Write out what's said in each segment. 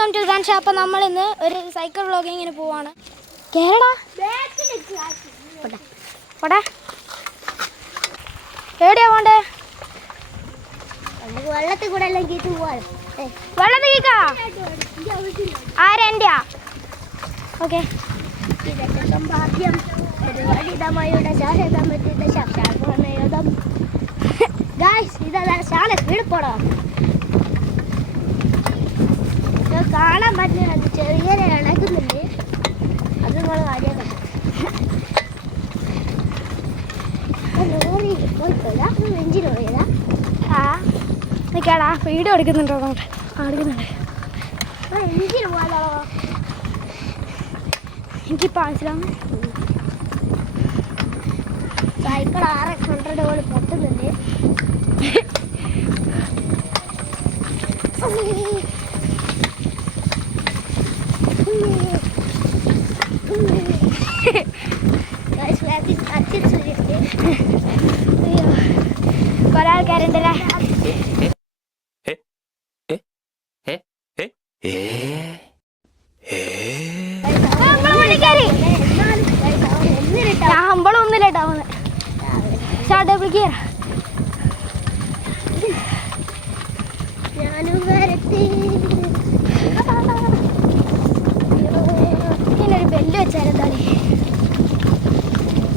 Welcome to grant shop. അപ്പോൾ നമ്മൾ ഇന്ന് ഒരു സൈക്കിൾ വ്ളോഗിങ്ങിന് പോവാണ്. കേരള എവിടെയാ പോണ്ടേ? വെള്ളത്തിൽ കൂടെ എല്ലാം കീട്ട് പോവാണ്. വെള്ളത്തിൽ കീക്കാ ആരെൻ്റെയാ? ഓക്കെ. സമ്പാദ്യം പരിപാടിതമയുടെ ശാസ്ത്രമത്തിന്റെ ശാസ്ത്രം ഗായ്സ്, ഇതാണ് ശാല കീഴ്പോടാ. കാണാൻ പറ്റുന്ന ചെറിയ ഇളകുന്നുണ്ട്. അത് നമ്മൾ കാര്യം ലോറി പോയിട്ടില്ല, എഞ്ചിൻ പോയതാ. നിൽക്കാടാ, വീഡിയോ എടുക്കുന്നുണ്ടോ? എടുക്കുന്നുണ്ട്. എഞ്ചിൻ പോകാലോ. എനിക്കിപ്പോൾ മനസ്സിലാവും. സൈക്കിൾ 600 പോലെ പൊട്ടുന്നുണ്ട്. കുറെ ആൾക്കാരുണ്ടല്ലേ. ശമ്പളം ഒന്നുമില്ലട്ടോ. ഞാനും വരട്ടെ. ഇങ്ങനൊരു ബെല്ല് വെച്ചാലെന്താണ്?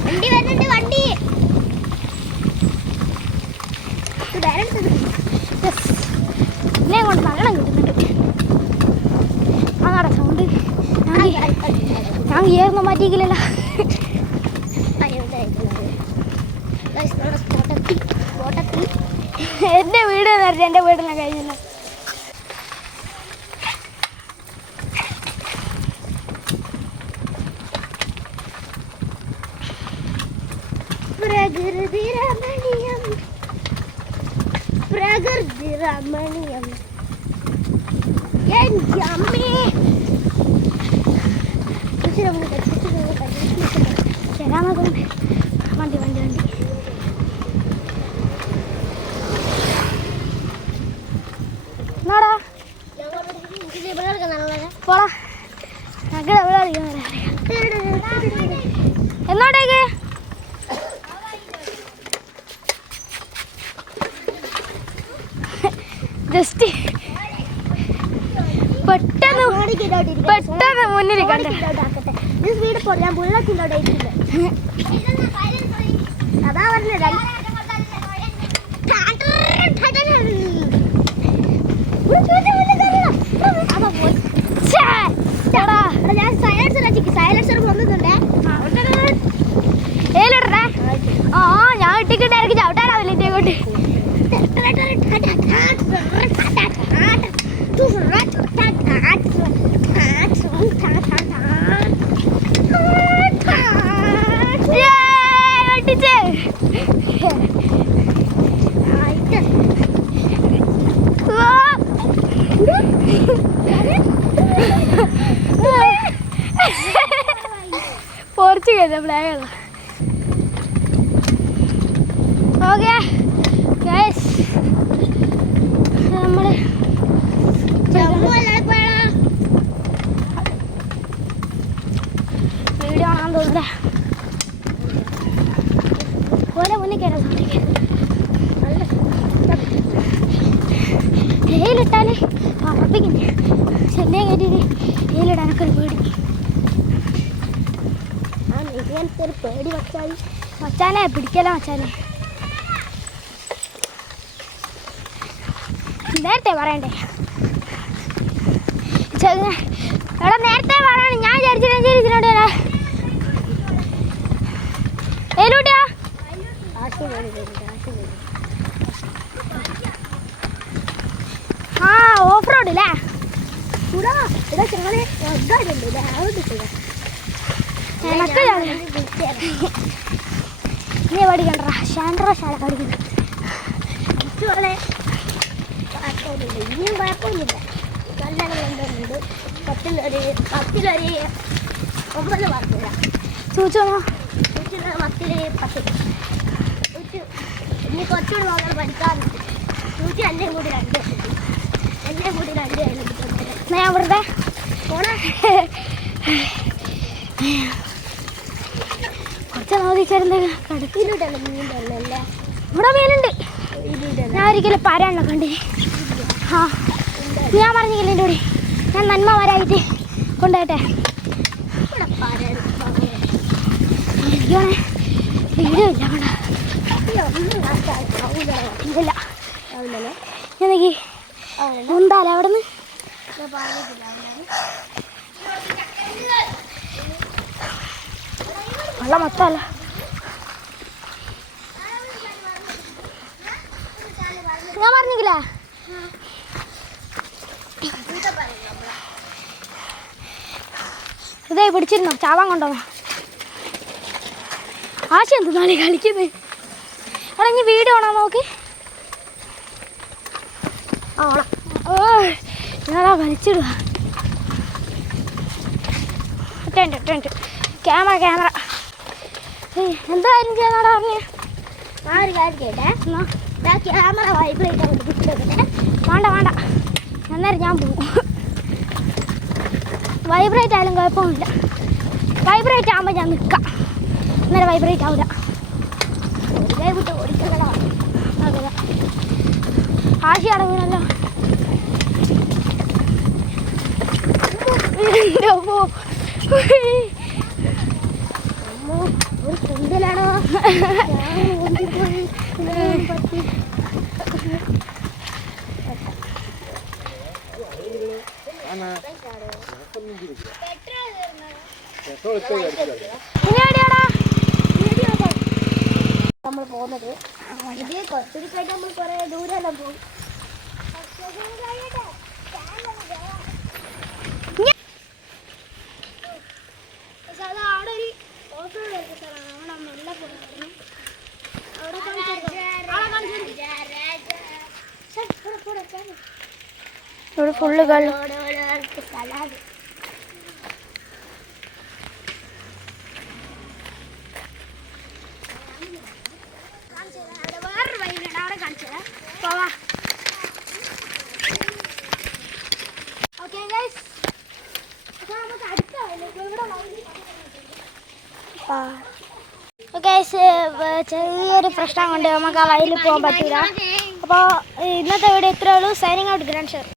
വണ്ടി വരുന്നുണ്ട്, വണ്ടി. എന്നെ കൊണ്ട് നല്ലോണം കിട്ടുന്നുണ്ട്. അതാടാ സൗണ്ട്. ഞാൻ ഏർന്ന മാറ്റിക്കില്ലല്ലോ. എൻ്റെ വീട് നേരത്തെ എൻ്റെ വീടിനെ കഴിഞ്ഞല്ലോ. പ്രകൃതി രമണീയം, പ്രകൃതി രമണീയം. ചേരാൻ നോക്കുന്നുണ്ട്. വണ്ടി വണ്ടി വണ്ടി എന്നാടാ പോടാ. ഞങ്ങൾ എവിടെ അറിയാൻ എന്നോട്ടേക്ക്? ജസ്റ്റ് പെട്ടെന്ന് മുന്നിൽ കണ്ട സ്പീഡ് പോ. ഞാൻ ബുള്ളറ്റിൻ്റെ അതാ പറഞ്ഞത്. ഞാൻ സൈലൻസർ വന്നിട്ടുണ്ടേ. ഏലിടേ? ആ, ഞാൻ ഇട്ടിക്കിട്ടായിരിക്കും ചവിട്ടാനാവില്ല ഇതേ കൊണ്ട്. പൊറിച്ച് കഴിഞ്ഞ പ്ലേകള. ഓക്കെ ഗൈസ്, നമ്മൾ വീഡിയോ കാണാൻ തോന്നില്ല. പോലെ മുന്നിൽ കയറാൻ സാധിക്കും. തേയിലിട്ടാൽ ഉറപ്പിക്കുന്നേ. ചെന്നൈ കയറ്റി തേയിലിടാനൊക്കെ ഒരു പേടി. ഒരു പേടി മച്ചാനെ പിടിക്കല. മച്ചാനെ നേരത്തെ പറയണ്ടേ? എടാ നേരത്തെ പറയണം. ഞാൻ വിചാരിച്ചിട്ട് ഏലൂട്ടിയാ ആ ഓഫ് റോഡ് അല്ലേ? നീ പഠിക്കണ്ട. ഷാൻഡ്രോ ശാല പഠിക്കുന്നു. ഇനിയും കുഴപ്പമൊന്നുമില്ല. നല്ല ഉണ്ട്. 10-9 മാർക്കില്ല. ചോദിച്ചോണോ? 10 ഇനി കുറച്ചുകൂടി നോക്കാൻ പഠിക്കാറുണ്ട്. 105 കൂടി 2 എന്നെ കൂടി 2 ഞാൻ വെറുതെ കുറച്ച് നോദിച്ചായിരുന്നു കടത്തിലൂട്ടല്ലേ മീൻ തന്നല്ലേ ഇവിടെ മീനുണ്ട്. ഞാൻ ഒരിക്കലും പരാണല്ലോ കണ്ടി. ആ ഞാൻ പറഞ്ഞില്ല എൻ്റെ കൂടെ ഞാൻ നന്മ വരായിട്ട് കൊണ്ടുപോട്ടെ. വീഡിയോ ഇല്ല ഇല്ല ഞാൻ നോക്കി എന്തായാലും അവിടെ നിന്ന് വെള്ളം മൊത്തമല്ല. ഞാൻ പറഞ്ഞില്ലേ ഇതേ പിടിച്ചിരുന്നോ ചാവാൻ കൊണ്ടുവന്നോ ആശ എന്താണ് കളിക്കുന്നത്. അവിടെ ഇനി വീഡിയോ ആണോ നോക്ക്. ആണോ ഓ ഞാനാ വലിച്ചിടുക. ക്യാമറ എന്തായാലും ചെയ്യാനാടാ പറഞ്ഞ. ആ ഒരു കാര്യം കേട്ടെ ക്യാമറ വൈബ്രേറ്റ് ആവുന്നത് വേണ്ട അന്നേരം ഞാൻ പോകും. വൈബ്രേറ്റ് ആയാലും കുഴപ്പമൊന്നുമില്ല. വൈബ്രേറ്റ് ആകുമ്പോൾ ഞാൻ നിൽക്കാം. അന്നേരം വൈബ്രേറ്റ് ആവില്ല. വിട്ട് ഓടിക്കണോ അതെ ആശി അടങ്ങുന്നല്ലോ. ഒരു കുന്തലാണോ നമ്മൾ പോകുന്നത്. ഇത് കുറച്ചുകൂടി കഴിഞ്ഞ് നമ്മൾ കുറേ ദൂരെല്ലാം പോകും. ഇവിടെ ഫുള്ള് കള്ളു. വേറൊരു വഴിയുണ്ട് അവിടെ കാണിച്ചത്. പോവാ. ഓക്കെ ഗൈസ് നമുക്ക് അടുത്താവില്ല ഗൈസ്. ചെറിയൊരു പ്രശ്നം കൊണ്ട് നമുക്ക് ആ വഴിയിൽ പോകാൻ പറ്റില്ല. അപ്പോൾ ഇന്നത്തെ വീഡിയോ ഇത്രയേ ഉള്ളൂ. Signing out grand share.